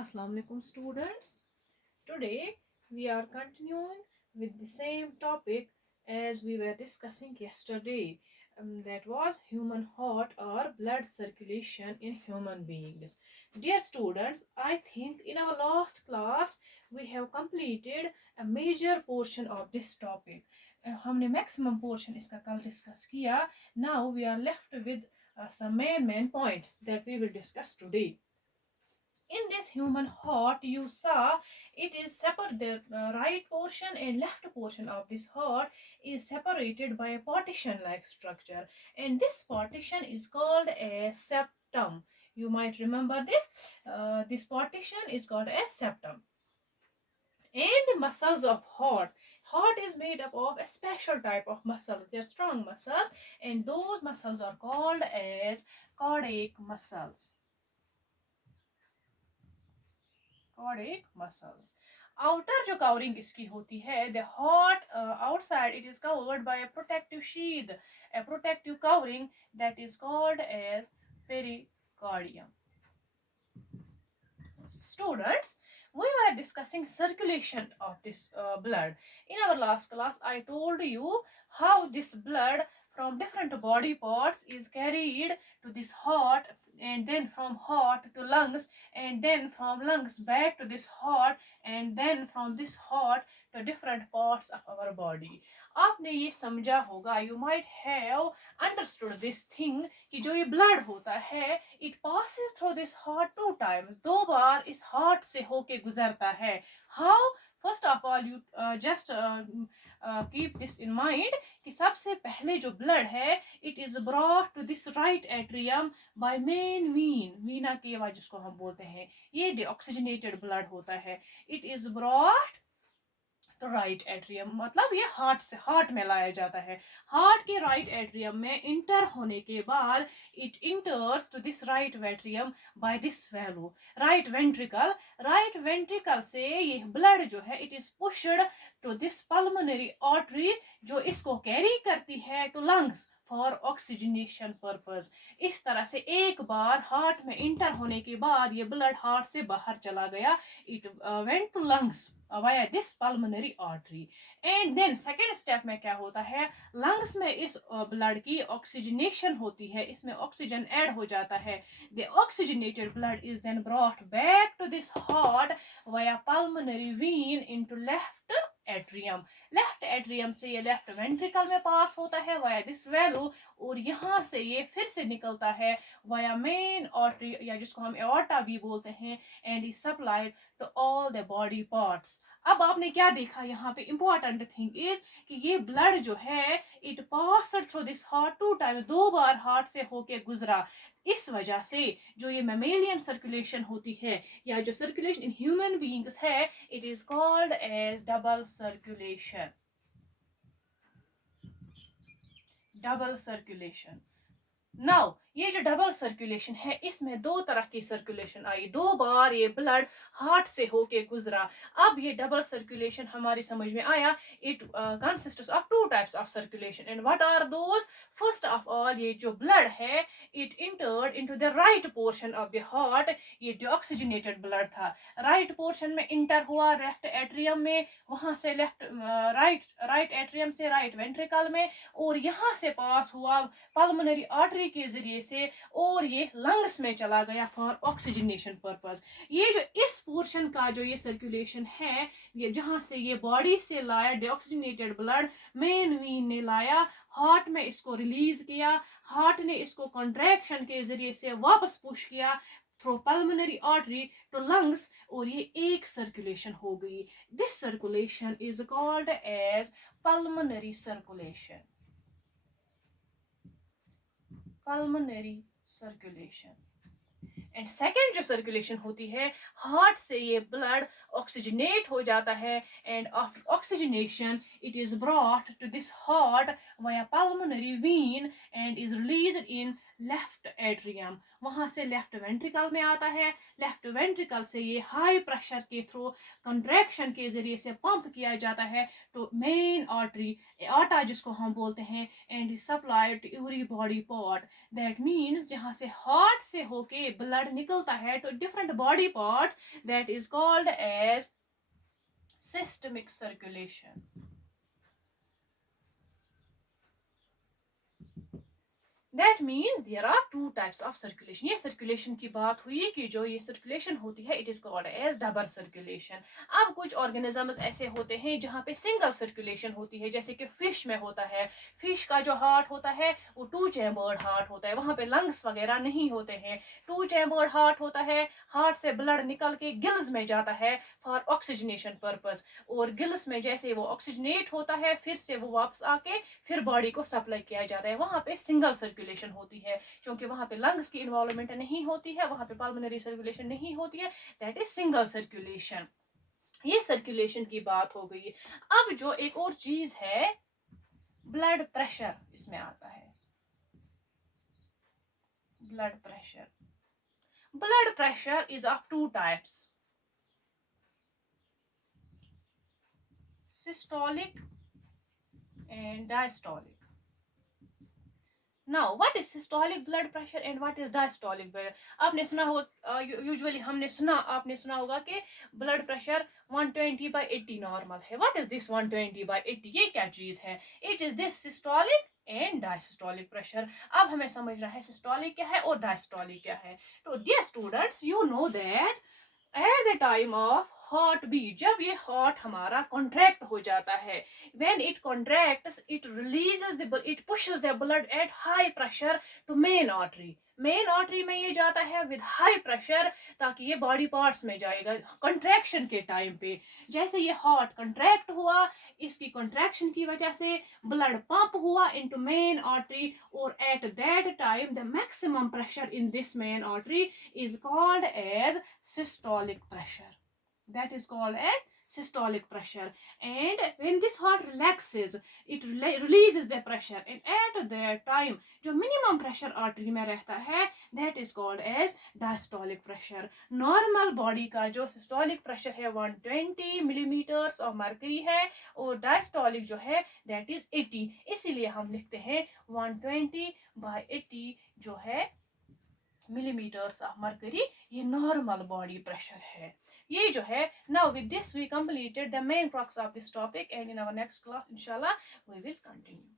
Assalamu alaikum students. Today we are continuing with the same topic as we were discussing yesterday. That was human heart or blood circulation in human beings. Dear students, I think in our last class we have completed a major portion of this topic. हमने maximum portion इसका कल discuss किया. Now we are left with some main points that we will discuss today. In this human heart, you saw it is separate. The right portion and left portion of this heart is separated by a partition like structure, and this partition is called a septum. You might remember this. This partition is called a septum. And the muscles of heart is made up of a special type of muscles. They're strong muscles, and those muscles are called as cardiac muscles. Cardiac muscles. Outer जो covering इसकी होती है, the heart outside it is covered by a protective sheath, a protective covering that is called as pericardium. Students, we were discussing circulation of this blood. In our last class, I told you how this blood from different body parts is carried to this heart, and then from heart to lungs, and then from lungs back to this heart, and then from this heart to different parts of our body. आपने ये समझा होगा, you might have understood this thing कि जो ये blood होता है, it passes through this heart 2 times. 2 बार इस heart से होके गुजरता है. How? First of all, you just keep this in mind कि सबसे पहले जो blood है, it is brought to this right atrium by main vein. Veena केवा जिसको हम बोलते हैं, ये deoxygenated blood होता है. It is brought तो राइट एट्रियम, मतलब ये हार्ट में लाया जाता है. हार्ट के राइट एट्रियम में इंटर होने के बाद it enters to this right atrium by this valve right ventricle से ये ब्लड जो है it is pushed to this pulmonary artery जो इसको कैरी करती है to lungs for oxygenation purpose. इस तरह से एक बार हार्ट में इंटर होने के बाद ये ब्लड हार्ट से बाहर चला गया. It went to lungs via this pulmonary artery. And then second step में क्या होता है, lungs में इस blood की oxygenation होती है, इसमें oxygen add हो जाता है. The oxygenated blood is then brought back to this heart via pulmonary vein into left atrium. Left atrium से ये लेफ्ट वेंट्रिकल में पास होता है वाया दिस वैल्यू, और यहाँ से ये फिर से निकलता है वाया मेन आर्टरी या जिसको हम एओर्टा भी बोलते हैं, and is supplied to all the body parts. अब आपने क्या देखा यहाँ पे, इंपॉर्टेंट थिंग इज कि ये ब्लड जो है it passed through this heart 2 times. 2 bar heart से होके गुजरा. इस वजह से जो ये मेमेलियन सर्कुलेशन होती है या जो सर्कुलेशन इन ह्यूमन बीइंग्स है, it is called as double circulation. Double circulation. Now ये जो डबल सर्कुलेशन है इसमें 2 तरह की सर्कुलेशन आई. 2 बार ये ब्लड हार्ट से होके गुजरा. अब ये डबल सर्कुलेशन हमारी समझ में आया. It consists of 2 types of circulation, and what are those? First of all, ये जो ब्लड है it entered into the right portion of the heart. ये डिऑक्सीजनेटेड ब्लड था, राइट पोर्शन में इंटर हुआ लेफ्ट एट्रियम में, वहां से लेफ्ट राइट एट्रियम से राइट वेंट्रिकल में, और यहाँ से पास हुआ पल्मोनरी आर्टरी के जरिए से और ये लंग्स में चला गया फॉर ऑक्सीजनेशन पर्पस. ये जो इस पोर्शन का जो ये सर्कुलेशन है, ये जहां से ये बॉडी से लाया डिऑक्सीजनेटेड ब्लड मेन वीन ने लाया, हार्ट में इसको रिलीज किया, हार्ट ने इसको कॉन्ट्रैक्शन के जरिए से वापस पुश किया through pulmonary artery to lungs, और ये एक सर्कुलेशन हो गई. This circulation is called as pulmonary circulation. Pulmonary circulation. And second जो सर्कुलेशन होती है, हार्ट से ये ब्लड ऑक्सीजनेट हो जाता है, and after oxygenation it is brought to this heart via pulmonary vein and is released in left atrium, वहां से लेफ्ट वेंट्रिकल में आता है। लेफ्ट वेंट्रिकल से ये हाई प्रेशर के थ्रू कंट्रैक्शन के जरिए से पंप किया जाता है तो मेन आर्टरी, आटा जिसको हम बोलते हैं, and supply to every body part. That means जहां से हार्ट से होके ब्लड निकलता है तो different body parts, that is called as systemic circulation. That means there are two types of circulation. ये सर्कुलेशन की बात हुई कि जो ये सर्कुलेशन होती है it is called as double circulation. अब कुछ ऑर्गेनिजम्स ऐसे होते हैं जहाँ पे सिंगल सर्कुलेशन होती है, जैसे कि फिश में होता है। फिश का जो हार्ट होता है वो टू चैम्बर्ड हार्ट होता है, वहां पे लंग्स वगैरह नहीं होते हैं। टू चैम्बर्ड हार्ट होता है, हार्ट से ब्लड निकल के गिल्स में जाता है फॉर ऑक्सीजनेशन पर्पज, और गिल्स में जैसे वो ऑक्सीजनेट होता है फिर से वो वापस आके फिर बॉडी को सप्लाई किया जाता है। वहां पे सिंगल सर्कुलेशन होती है क्योंकि वहां पे लंग्स की इन्वॉल्वमेंट नहीं होती है, वहां पे पल्मोनरी सर्कुलेशन नहीं होती है, दैट इज सिंगल सर्कुलेशन। ये सर्कुलेशन की बात हो गई। अब जो एक और चीज है, ब्लड प्रेशर इसमें आता है। Blood pressure, blood pressure is of two types, systolic and diastolic. Now what is systolic blood pressure and what is diastolic blood. आपने सुना होगा, यूजुअली आपने सुना होगा कि ब्लड प्रेशर 120/80 नॉर्मल है। व्हाट इज दिस 120/80, ये क्या चीज है? It is this systolic and diastolic pressure. अब हमें समझना है सिस्टोलिक क्या है और डायस्टोलिक क्या है। तो dear students, you know that at the time of heart beat, जब ये हार्ट हमारा कॉन्ट्रैक्ट हो जाता है, when it contracts it releases it pushes the blood at high pressure to main artery। Main artery में ये जाता है विद हाई प्रेशर ताकि ये बॉडी पार्ट्स में जाएगा कंट्रैक्शन के टाइम पे। जैसे ये हार्ट कंट्रैक्ट हुआ, इसकी कंट्रैक्शन की वजह से ब्लड पंप हुआ इनटू मेन आर्टरी, और at that time the maximum pressure in this main artery is called as systolic pressure, that is called as systolic pressure। And when this heart relaxes it releases the pressure, and at that time जो minimum pressure artery में रहता है that is called as diastolic pressure। normal body का जो systolic pressure है 120 millimeters of mercury है, और diastolic जो है that is 80, इसीलिए हम लिखते हैं 120/80 जो है मिलीमीटर्स ऑफ मरकरी, ये नॉर्मल बॉडी प्रेशर है। ये जो है, now with this we completed the main crux of this topic, and in our next class इंशाल्लाह वी विल कंटिन्यू।